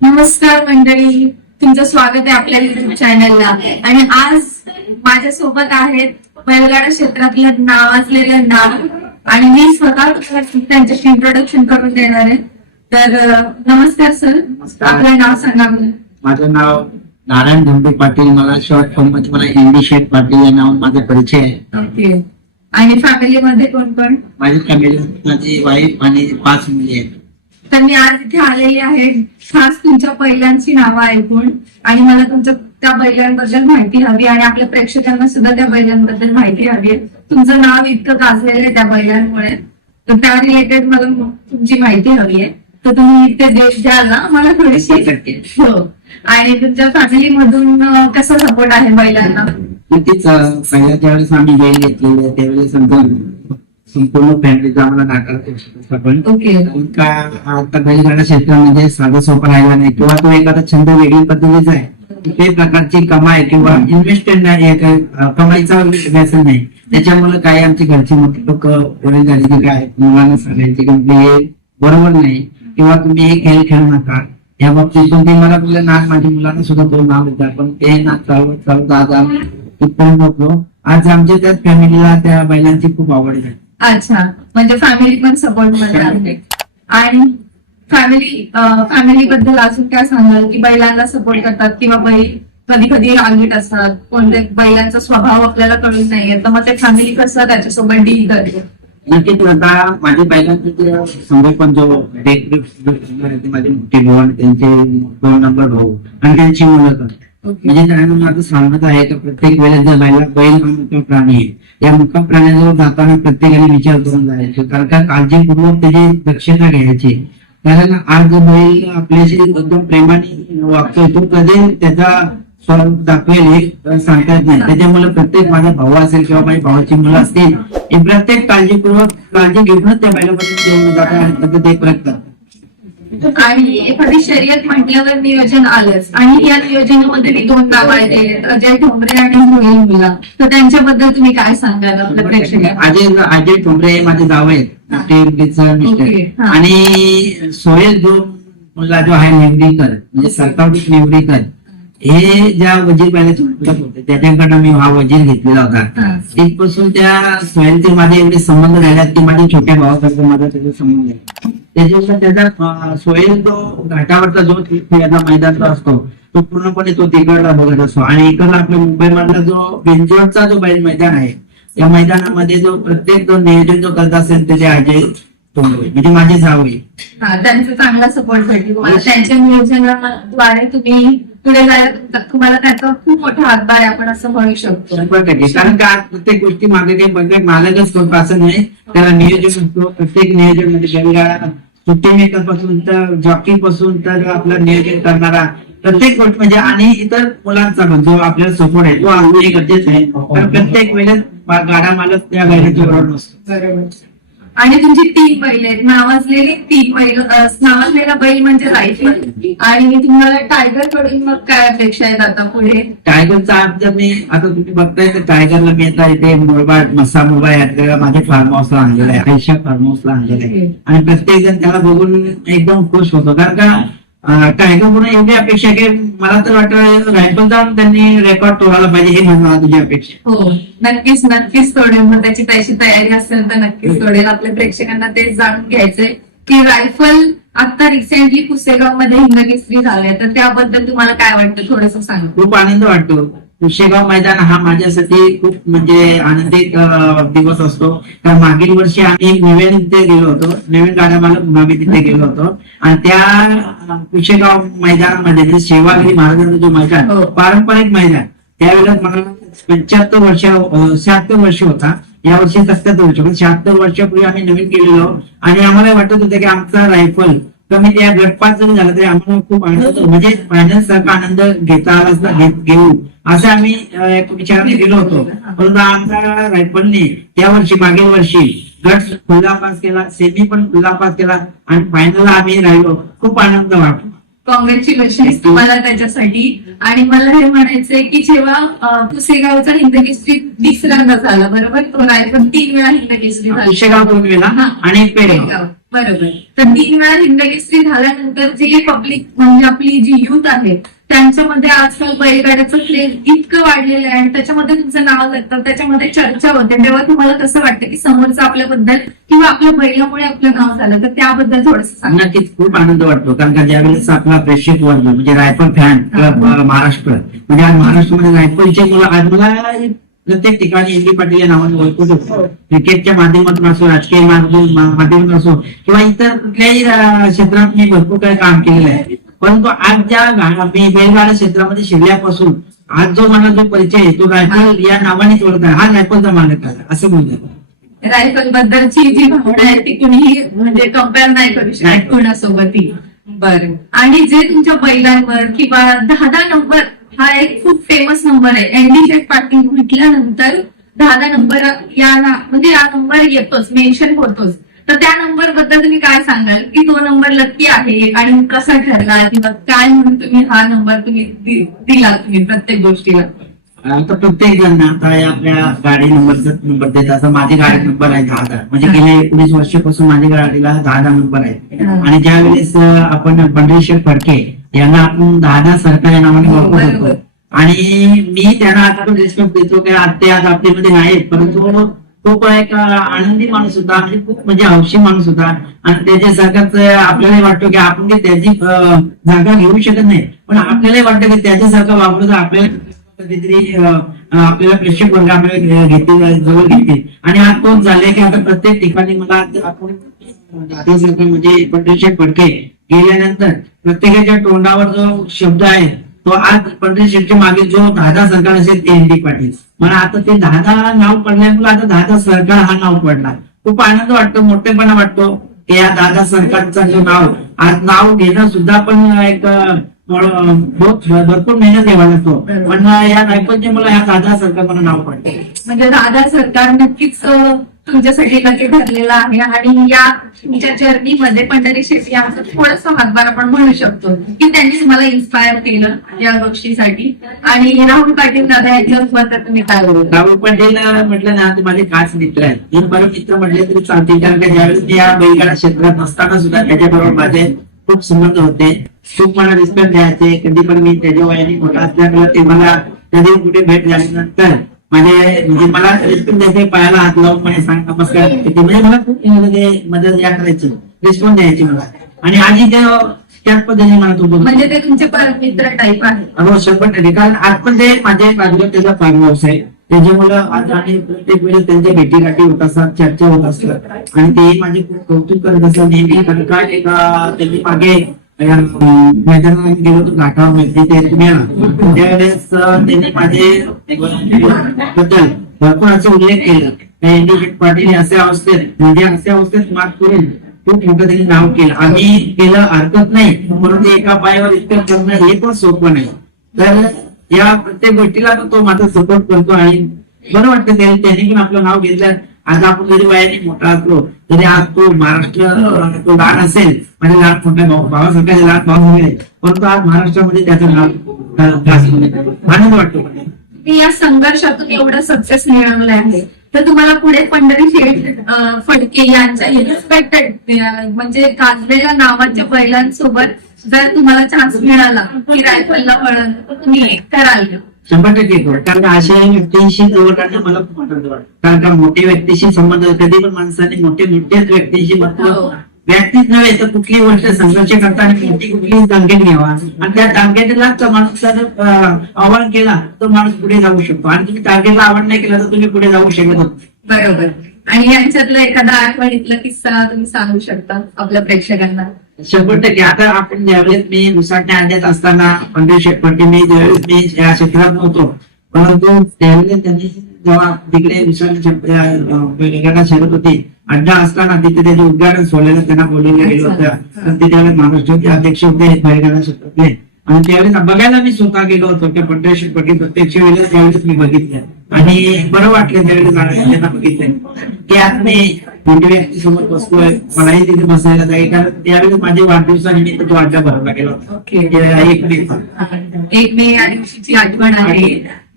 नमस्कार मंडळी, तुमचं स्वागत आहे आपल्या युट्यूब चॅनलला. आणि आज माझ्यासोबत आहेत बैलगाडा क्षेत्रातलं नावाजलेले नाव, आणि मी स्वतः त्यांच्याशी इंट्रोडक्शन करून देणार आहे. तर नमस्कार सर, आपलं नाव सांगा मला. माझं नाव नारायण धोंडे पाटील. मला शॉर्ट फॉर्म मध्ये मला इंडी शेठ पाटील या नावाने माझा परिचय आहे. ओके. आणि फॅमिलीमध्ये कोण कोण? माझी फॅमिली, माझी वाईफ आणि 5 मुली आहेत. तर मी आज इथे आलेली आहे खास तुमच्या बैलांची नावं ऐकून, आणि मला तुमच्या त्या बैलांबद्दल माहिती हवी, आणि आपल्या प्रेक्षकांना सुद्धा त्या बैलांबद्दल माहिती हवी आहे. तुमचं नाव इतकं गाजलेलं आहे त्या बैलांमुळे, तर त्या रिलेटेड मला तुमची माहिती हवी आहे. तर तुम्ही इथे देश द्याल ना मला थोडीशी? हो. आणि तुमच्या फॅमिली मधून कसा सपोर्ट आहे बैलांना? नक्कीच. पहिल्या ज्यावेळेस आम्ही बैल घेतलेले त्यावेळेस समजा संपूर्ण फॅमिलीचा आम्हाला नाकार करू शकतो आपण. ओके. का आता बैलगाडा क्षेत्रामध्ये साधा सोपा राहिला नाही, किंवा तो एखादा छंद वेगळी पद्धतीचा आहे. कुठल्याही प्रकारची कमाई किंवा इन्व्हेस्टमेंट नाही, कमाईचा व्यसन नाही. त्याच्यामुळे काय आमची घरची मोठी लोक वडील झाले की काय मुलांना सांगायचे की हे बरोबर नाही, किंवा तुम्ही हे खेळ खेळू नका. या बाबतीत पण ते मला बोलले नाक, माझ्या मुलांना सुद्धा तो नाव देतात, पण ते नाक चालवत चालवत आज आम्ही इथपर्यंत पोहोचलो. आज आमच्या त्याच फॅमिलीला त्या बैलांची खूप आवड आहे. अच्छा, म्हणजे फॅमिली पण सपोर्ट मध्ये आहे. आणि फॅमिली बद्दल अजून काय सांगाल की बैलांना सपोर्ट करतात, किंवा बैल कधी कधी रागीट असतात, कोणत्या बैलांचा स्वभाव आपल्याला कळून नाहीये, तर मग ते फॅमिली कसं त्याच्यासोबत डील करते? नक्कीच. आता माझ्या बैलांचे जे संगोपन जो माझे मोठे भाऊ आणि त्यांचे 2 नंबर भाऊ आणि त्यांची मुलं, म्हणजे त्यांना माझं सांगत आहे की प्रत्येक वेळेस जर बैल हा मुख्य प्राणी आहे, या मुख्य प्राण्याजवळ जाताना प्रत्येकाने विचार करून जायचे, कारण का काळजीपूर्वक त्याची दक्षता घ्यायची. कारण आज जो बैल आपल्याशी एकदम प्रेमाने वागतोय, तो कधी त्याचा स्वरूप दाखवेल हे सांगता येत नाही. त्याच्यामुळे प्रत्येक माझा भाऊ असेल किंवा माझ्या भावाची मुलं असतील, हे प्रत्येक काळजीपूर्वक काळजी घेऊनच त्या बैलापर्यंत जातात, ते प्रयत्न करतात. आणि एखादी शर्यत म्हटल्यावर नियोजन आलंच, आणि या नियोजनामध्ये 2 नाव आहेत, अजय ठोंबरे आणि सोहेल मुला. तर त्यांच्याबद्दल तुम्ही काय सांगाल आपल्या प्रेक्षकांना? अजय ठोंबरे हे माझे जावई आहेत, मिस्टर. आणि सोहेल जो मुलगा जो आहे निवडीकर, म्हणजे सरकारभूत निवडीकर, हे ज्या वजीर बैलाचे मालक होते त्याच्याकडनं मी हा वजीर घेतलेला होता. तिथपासून त्या सोहेलचे माझे एवढे संबंध झाले की माझ्या छोट्या भावासारखं माझा त्याचा संबंध आहे. त्याच्यामुळे त्याचा सोहेल तो घाटावरचा जो खेळाचा मैदान असतो तो पूर्णपणे तो तिकडला बघत असतो. आणि इकडला आपल्या मुंबई मधला जो बिंजोडचा जो बैल मैदान आहे, या मैदानामध्ये जो प्रत्येक जो नियोजन जो करत असेल त्याचे अजय ठोंबरे, म्हणजे माझे जावई. त्यांचा चांगला सपोर्ट भेटेल. त्यांच्या नियोजनाद्वारे तुम्ही पुढे जायला तुम्हाला त्याचा खूप मोठा हातभार आहे, आपण असं म्हणू शकतो. 100%. कारण का प्रत्येक गोष्टी मागे काही बघत मागायलाच करतो असं नाही, त्याला नियोजन असतो. प्रत्येक नियोजन मध्ये बैलगाडा सुट्टी मेकर पासून तर जॉकी पासून तर आपलं नियोजन करणारा प्रत्येक गोष्ट म्हणजे, आणि इतर मुलांचा पण जो आपल्याला सपोर्ट आहे तो असणे गरजेचं आहे. कारण प्रत्येक वेळेस गाडा मालक त्या गाडीच्या बरोबर नसतो. बरोबर. आणि तुमची 3 बैल आहेत, नावाजलेली 3 बैल. नावाजलेला बैल म्हणजे रायफल. आणि तुम्हाला टायगर कडून मग काय अपेक्षा आहेत आता पुढे? टायगरचा आज जर मी आता तुम्ही बघताय तर टायगरला मी आता इथे मुरबाड मस्सा मुंबई यात्रेला माझ्या फार्म हाऊसला आणलेला आहे, आयशा फार्म हाऊसला आणलेला आहे. आणि प्रत्येक जण त्याला बघून एकदम खुश होतो. कारण का टायगर पुढे एवढी अपेक्षा की मला तर वाटतं रायफल जाऊन त्यांनी रेकॉर्ड तोडायला पाहिजे, हे म्हणून तुझी अपेक्षा. हो, नक्कीच तोडेल. मग त्याची तयारी असेल तर नक्कीच तोडेल. आपल्या प्रेक्षकांना तेच जाणून घ्यायचंय की रायफल आता रिसेंटली पुसेगाव मध्ये हिंदकेसरी झाले, तर त्याबद्दल तुम्हाला काय वाटतं थोडंसं सांगा. खूप आनंद वाटतो. कुशेगाव मैदान हा माझ्यासाठी खूप म्हणजे आनंदी दिवस असतो. कारण मागील वर्षी आम्ही नवीन तिथे गेलो होतो, नवीन गाड्या मालक आम्ही तिथे गेलो होतो, आणि त्या कुशेगाव मैदानामध्ये सेवागिरी महाराजांचं जो मैदान पारंपरिक मैदान, त्यावेळेला मला 76 वर्ष होता. यावर्षी 77 वर्ष, 76 वर्षापूर्वी आम्ही नवीन गेलेलो, आणि आम्हाला वाटत होतं की आमचा रायफल कमी त्या गटपात जरी झाला तरी आम्हाला खूप आनंद, म्हणजे फायनलसारखा आनंद घेता आला घेऊ असं आम्ही एक विचाराने गेलो होतो. परंतु आमच्या रायफलने त्या वर्षी मागील वर्षी गट खुल्ला पास केला, सेमी पण खुल्ला पास केला, आणि फायनलला आम्ही राहिलो. खूप आनंद वाटतो. कॉंग्रॅच्युलेशन तुम्हाला त्याच्यासाठी. आणि मला हे म्हणायचंय की जेव्हा पुसेगावचा हिंदकेसरी 2ऱ्यांदा झाला, बरोबर, तो रायफल 3 वेळा हिंदकेसरी झाला. पुसेगाव 2 वेळा आणि पेडगाव बरोबर. तर 3 वेळा हिंदकेसरी झाल्यानंतर जी पब्लिक म्हणजे आपली जी युथ आहे त्यांच्यामध्ये आजकाल बैलगाड्याचं क्रेज इतकं वाढलेलं आहे आणि त्याच्यामध्ये तुमचं नाव घेतात, त्याच्यामध्ये चर्चा होते, तेव्हा तुम्हाला कसं वाटतं की समोरचं आपल्याबद्दल किंवा आपल्या बैलामुळे आपलं नाव झालं, तर त्याबद्दल थोडंसं सांगा. नक्कीच खूप आनंद वाटतो. कारण का ज्यावेळेस आपला प्रेक्षक वर्ग म्हणजे रायफल फॅन क्लब महाराष्ट्र, म्हणजे आज महाराष्ट्रामध्ये रायफलचे मुलं आज मला प्रत्येक ठिकाणी एम बी पाटील या नावाने ओळखत होतो. क्रिकेटच्या माध्यमातून असो, राजकीय माध्यमातून असो किंवा इतर कुठल्याही क्षेत्रात मी भरपूर काही काम केलेलं आहे. परंतु आज ज्या मी बैलगाडा क्षेत्रामध्ये शिरल्यापासून आज जो मला जो परिचय आहे तो रायफल या नावानेच ओळखत आहे. हा रायफलचा मालक आहे असं म्हणतात. रायफल बद्दलची जी भावना आहे ती कुणीही म्हणजे कम्पेअर नाही करू शकत कोणासोबतही. बरं. आणि जे तुमच्या बैलांवर किंवा 10 नंबर हा एक खूप फेमस नंबर आहे. एनडी शेठ पाटील म्हटल्यानंतर 10 नंबर म्हणजे या नंबर येतोच, मेन्शन होतोच. तर त्या नंबर बद्दल तुम्ही काय सांगाल की तो नंबर लकी आहे आणि कसा ठरला किंवा काय म्हणून तुम्ही हा नंबर तुम्ही दिला तुम्ही प्रत्येक गोष्टीला? आता प्रत्येक जण आता आपल्या गाडी नंबरचा नंबर देत असं माझी गाडी नंबर आहे 10. म्हणजे गेल्या 19 वर्षापासून माझ्या गाडीला 10 नंबर आहे. आणि ज्या वेळेस आपण पंढरीशेठ फडके यांना आपण 10 सरकार या नावाने ओळखत होतो आणि मी त्यांना आता रिस्पेक्ट देतो की आज ते आज आपल्यामध्ये नाहीत, परंतु खूप एक आनंदी माणूस होता आणि खूप म्हणजे हौशी माणूस होता. आणि त्याच्या सारखाच आपल्याला वाटतं की आपण त्याची जागा घेऊ शकत नाही, पण आपल्याला वाटतं की त्याच्यासारखं वापरलं तर आपल्याला कधीतरी आपल्याला प्रेक्षक वर्ग आपल्याला घेतील, जवळ घेतील. आणि आज तोच झाले की आता प्रत्येक ठिकाणी मला आपण दादासारखं म्हणजे पंढरीशेठ फडके गेल्यानंतर प्रत्येकाच्या तोंडावर जो शब्द आहे तो आज पंढरीशेठच्या मागे जो 10 सरकार असेल ते एनडी पाटील. मला आता ते 10 नाव पडल्यामुळे आता 10 सरकार हा नाव पडला. खूप आनंद वाटतो, मोठेपणा वाटतो की या 10 सरकारचा जो नाव आज नाव घेणं सुद्धा पण एक भरपूर मेहनत घ्यावा लागतो. पण या रायफलचे मला या 10 सरकार मला नाव पडतं. म्हणजे 10 सरकार नक्कीच तुमच्यासाठी लकी ठरलेला आहे. आणि या तुमच्या जर्नीमध्ये पंढरी शेट्टी यांचं थोडंसं हातभार आपण म्हणू शकतो की त्यांनी तुम्हाला इन्स्पायर केलं या गोष्टीसाठी. आणि राहुल पाटील दादा यांच्याबद्दल तुम्ही काय बोलता? राहुल पाटील म्हटलं ना ते माझे खास मित्र आहेत. हे बरं मित्र म्हटले तरी चालतील, कारण का ज्यावेळेस मी या बैलगाडा क्षेत्रात नसताना सुद्धा त्याच्याबरोबर माझे खूप संबंध होते. खूप मला रिस्पेक्ट द्यायचे. कधी पण मी त्याच्या वयाने मोठा असल्यामुळे ते मला कधी कुठे भेट झाल्यानंतर म्हणजे मला रिस्पेक्ट द्यायचे, पायाला हात लावून मला सांग नमस्कार, म्हणजे मला खूप मदत या करायची, रिस्पॉन्स द्यायची मला. आणि आधी त्याच पद्धतीने मला तो म्हणजे ते तुमचे परमित्र टाईप आहे. 100%. कारण आज पण ते माझ्या बाजूला त्याचा फार्म हाऊस आहे. त्याच्यामुळे आज आम्ही प्रत्येक वेळेस त्यांच्या भेटीगाठी होत असतात, चर्चा होत असतात आणि ते माझे खूप कौतुक करत असतात नेहमी. कारण काय एका त्यांनी मागे मैदानात गेलो होतो घाटावर मैत्री त्यावेळेस त्यांनी माझे बद्दल भरपूर असे उल्लेख केला. एनडी शेठ पाटील अशा अवस्थेत म्हणजे अशा अवस्थेत मात करून खूप मोठं त्यांनी नाव केलं. आम्ही केलं हरकत नाही, परंतु एका पायावर इतकं करणं हे पण सोपं नाही. तर या प्रत्येक गोष्टीला तो माझा सपोर्ट करतो आणि बरं वाटतं त्यांनी पण आपलं नाव घेतलं. आज आपण जरी वयाने मोठा असलो तरी आज तो महाराष्ट्र तो लहान असेल म्हणजे लहान मोठ्या भावासारखा लहान भाऊ मिळेल, परंतु आज महाराष्ट्रामध्ये त्याचं नाव आनंद वाटतो. या संघर्षातून एवढं सक्सेस मिळवलं आहे तर तुम्हाला पुढे पंढरी शेठ फडके यांच्या रिस्पेक्टेड म्हणजे गाजलेल्या नावाच्या बैलांसोबत जर तुम्हाला चान्स मिळाला की रायफलला पळणं तर तुम्ही कराल का? 100% करू. कारण का अशा व्यक्तींशी जवळ राहणं मला खूप आनंद वाटतो. कारण का मोठ्या व्यक्तीशी संबंध कधी पण माणसाने मोठ्याच व्यक्तींशी व्यक्तीच नव्हे तर कुठली गोष्ट संघर्ष करताना मोठी कुठलीही टार्गेट घ्यावा आणि त्या टार्गेटला माणूस जर आव्हान केला तर माणूस पुढे जाऊ शकतो. आणि तुम्ही टार्गेटला आव्हान नाही केलं तर तुम्ही पुढे जाऊ शकत नाही. बरोबर. आणि यांच्यातला एखादा आठवणीतला किस्सा तुम्ही सांगू शकता आपल्या प्रेक्षकांना? 100%. आता आपण ज्यावेळेस मी मुसाटण्या अड्ड्यात असताना पंढरीशेठ फडके मी ज्यावेळेस मी या क्षेत्रात नव्हतो, परंतु त्यावेळेस त्यांनी जेव्हा तिकडे मुसाटण्या शरत होती अड्डा असताना तिथे त्याचे उद्घाटन सोडलेलं त्यांना बोलवलं गेलं होतं. तर ते त्यावेळेस महाराष्ट्राचे अध्यक्ष होते बैलगाडा क्षेत्रातले आणि त्यावेळेस बघायला मी स्वतः गेलो होतो की पंढरीशेठ फडके प्रत्यक्ष वेळेस त्यावेळेस मी बघितलं आणि बरं वाटलं त्यावेळेस त्यांना बघितलं की आज मी मोठ्या व्यक्ती समोर बसतोय. मलाही तिथे बसायला जाईल कारण त्यावेळेस माझ्या वाढदिवसानिमित्त तो अड्डा भरला गेला होता. 1 मे या दिवशीची आठवण आहे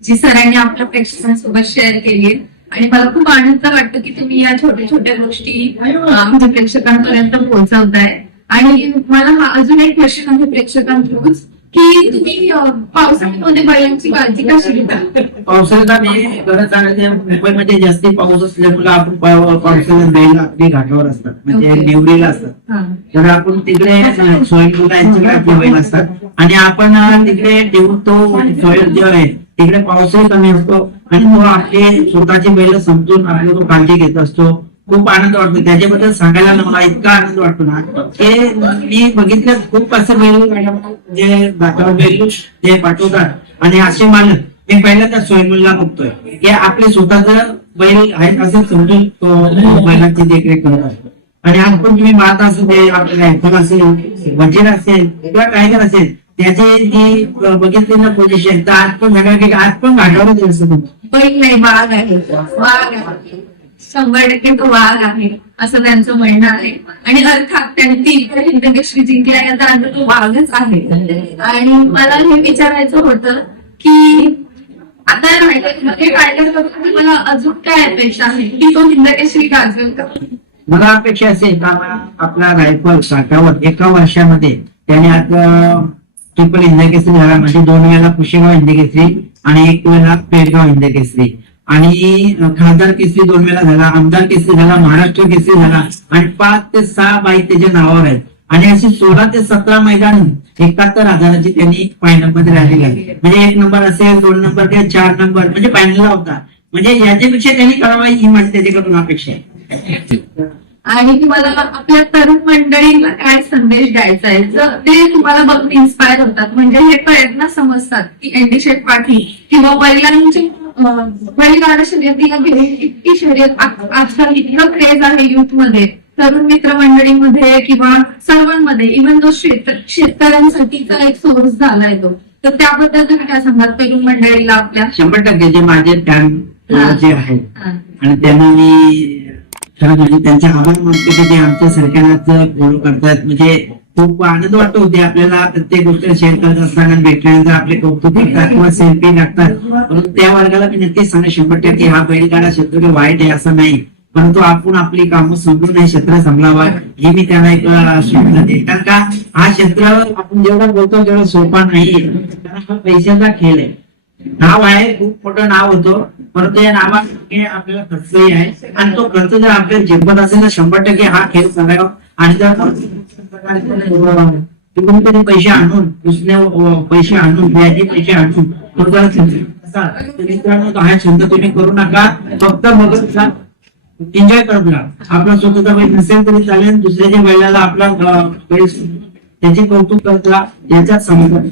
जी सरांनी आपल्या प्रेक्षकांसोबत शेअर केली. आणि मला खूप आनंद वाटतो की तुम्ही या छोट्या छोट्या गोष्टी आमच्या प्रेक्षकांपर्यंत पोहोचवताय. आणि मला हा अजून एक क्वेश्चन आहे प्रेक्षकांकडून की तुम्ही पावसाळ्यामध्ये बैलांची काळजी कशी घेता? पावसाळ्यात आम्ही खरं सांगायचं मुंबईमध्ये जास्ती पाऊस असल्यामुळे आपण पावसाळ्यात बैल आपली घाटावर असतात म्हणजे Okay. निवडीला असतात. तर आपण तिकडे सोयीला आपले बैल असतात आणि आपण तिकडे तो सोयल जो आहे तिकडे पाऊसही कमी असतो आणि तो आपले स्वतःची बैल समजून आपली तो काळजी घेत असतो. खूप आनंद वाटतो त्याच्याबद्दल सांगायला मला इतका आनंद वाटतो ना की मी बघितलं खूप असे बैल जे घाटावर बैल ते पाठवतात आणि असे मालक मी पहिल्यांदा सोयमुलला बघतोय की आपले स्वतःच बैल आहेत असं समजून तो बैलांची देखरेख करत असतो. आणि आज पण तुम्ही पाहता असू दे आपल्या रायफल असेल वजीर असेल किंवा टायगर असेल त्याचे जी बघितले ना पोझिशन तर आज पण सगळ्या आज पण घाटावरच असतं. बैल नाही, वाघ आहे. वाघ आहे, 100% तो वाघ आहे असं त्यांचं म्हणणं आहे. आणि अर्थात त्यांनी हिंदकेसरी जिंकल्या याचा अर्थ तो वाघच आहे. आणि मला हे विचारायचं होतं की आता टायगर बघून मला अजून काय अपेक्षा आहे की तो हिंदकेसरी गाजवेल का? मला अपेक्षा असेल का आपला रायफल घाटावर एका वर्षामध्ये त्याने आता ट्रिपल हिंदकेसरी झाला म्हणजे 2 वेळा कुशेगाव हिंदकेसरी आणि 1 वेळा पेडगाव हिंदकेसरी आणि खासदार केसरी 2 वेळा झाला, आमदार केसरी झाला, महाराष्ट्र केसरी झाला आणि 5 ते 6 बाईक त्याच्या नावावर आहेत. आणि अशी 16 ते 17 मैदान 71,000ची त्यांनी फायनल मध्ये राहिलेली आहे. म्हणजे 1 नंबर असेल 2 नंबर किंवा 4 नंबर म्हणजे फायनलला होता. म्हणजे याच्यापेक्षा त्यांनी करावा ही माझी त्याच्याकडून अपेक्षा आहे. आणि तुम्हाला आपल्या तरुण मंडळींना काय संदेश द्यायचा आहे जर ते तुम्हाला बघून इन्स्पायर होतात म्हणजे हे प्रयत्न समजतात की एनडी शेठ पाटील किंवा बैलांची बैलगाडा शर्यतीला घेऊन इतकी शर्यत आजकाल इतकं क्रेज आहे युथ मध्ये, तरुण मित्र मंडळीमध्ये किंवा सर्वांमध्ये, इव्हन तो शेतकऱ्यांसाठीचा एक सोर्स झालाय तो. तर त्याबद्दल तुम्ही काय सांगाल तरुण मंडळीला आपल्या? 100% जे माझे फॅन जे आहेत आणि त्यांना मी खरं म्हणजे त्यांचे आभार मानतो की ते आमच्या सरकारला फॉलो करतात. म्हणजे खूप आनंद वाटतो ते आपल्याला प्रत्येक गोष्ट शेअर करत असताना भेटल्यानंतर आपले कौतुक करतात किंवा सेल्फी लागतात. परंतु त्या वर्गाला मी नक्कीच सांगू 100% हा बैलगाडा क्षेत्र वाईट आहे असं नाही, परंतु आपण आपली कामं समजून नाही क्षेत्र समजावा ही मी त्यांना एक सूचना देईल. कारण का हा क्षेत्र आपण जेवढं बोलतो तेवढं सोपा नाहीये कारण हा पैशाचा खेळ आहे. नाव आहे, खूप मोठं नाव होतं, परंतु या नावात आपल्याला खर्चही आहे आणि तो खर्च जर आपल्याला झेपत असेल तर 100% हा खेळ चालावा. आणि जर तुम्ही पैसे आणून पैसे आणून व्याजी पैसे आणून मित्रांनो हा छंद तुम्ही करू नका. फक्त बघत एन्जॉय करत राहा. आपला स्वतःचा बैल नसेल तरी चालेल, दुसऱ्याच्या बैलाला आपला बैल त्याचे कौतुक करत राहा याच्यात समाधान.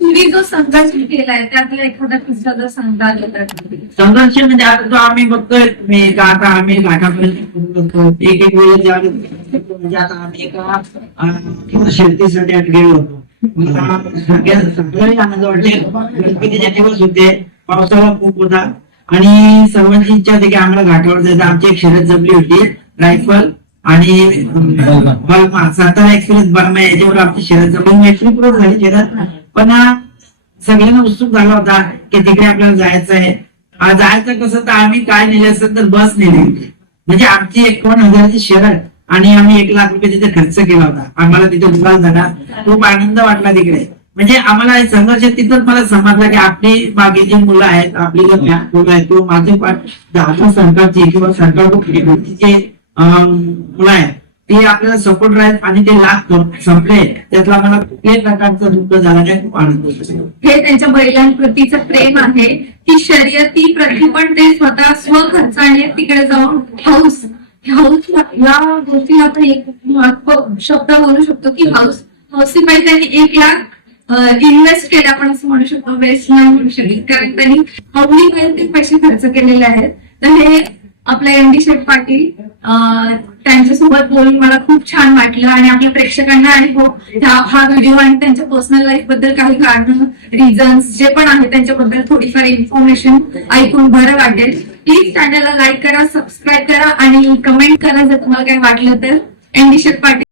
तुम्ही जो संघर्ष केलाय त्यातला एखादा किस्सा जर सांगता आला तर? संघर्ष म्हणजे आता जो आम्ही बघतोय आता आम्ही घाटापर्यंत एक वेळेस म्हणजे आता आम्ही एका शर्यतीसाठी गेलो होतो. सगळ्यात आनंद वाटले. गणपतीचे दिवस होते, पावसाळा खूप होता आणि सर्वांची इच्छा होती की आम्हाला घाटावर जायचं. आमची एक शर्यत जमली होती रायफल आणि बलमा, सातारा एक्सप्रेस बलमा याच्यावर आमची शर्यत जमली. पूर्ण झाली शर्यत पण सगळ्यांना उत्सुक झाला होता की तिकडे आपल्याला जायचं आहे. जायचं कसं तर आम्ही काय नेले असेल तर बस नेली म्हणजे आमची 51,000ची शर्यत आणि आम्ही 1 लाख रुपये तिथे खर्च केला होता. आम्हाला तिथे उभार झाला, खूप आनंद वाटला तिकडे. म्हणजे आम्हाला संघर्ष तिथंच मला समजला की आपली मागे जी मुलं आहेत, आपली जे मुलं आहेत किंवा माझे सरकारची किंवा सरकारची जे मुलं आहेत ते आपल्याला सपोर्ट राहत आणि ते लाख संपले त्यातला मला कुठल्याही प्रकारचा दुःख झाला नाही. खूप आनंद होतो. हे त्यांच्या बैलांप्रतीचं प्रेम आहे की शर्यती प्रति पण ते स्वतः स्वखर्चाने तिकडे जाऊन हाऊस या गोष्टीला आपण एक शब्द बोलू शकतो की हौसी पाहिजे त्यांनी 1 लाख इन्व्हेस्ट केले आपण असं म्हणू शकतो, वेस्ट नाही म्हणू शकत कारण त्यांनी हवली पाहिजे ते पैसे खर्च केलेले आहेत. तर हे आपल्या एनडी शेठ पाटील त्यांच्यासोबत बोलून मला खूप छान वाटलं आणि आपल्या प्रेक्षकांना आणि हा व्हिडिओ आणि त्यांच्या पर्सनल लाईफ बद्दल काही कारण रिझन्स जे पण आहे त्यांच्याबद्दल थोडीफार इन्फॉर्मेशन ऐकून बरं वाटेल. प्लीज चॅनलला लाईक करा, सबस्क्राईब करा आणि कमेंट करा जर तुम्हाला काही वाटलं तर. एनडी शेठ पाटील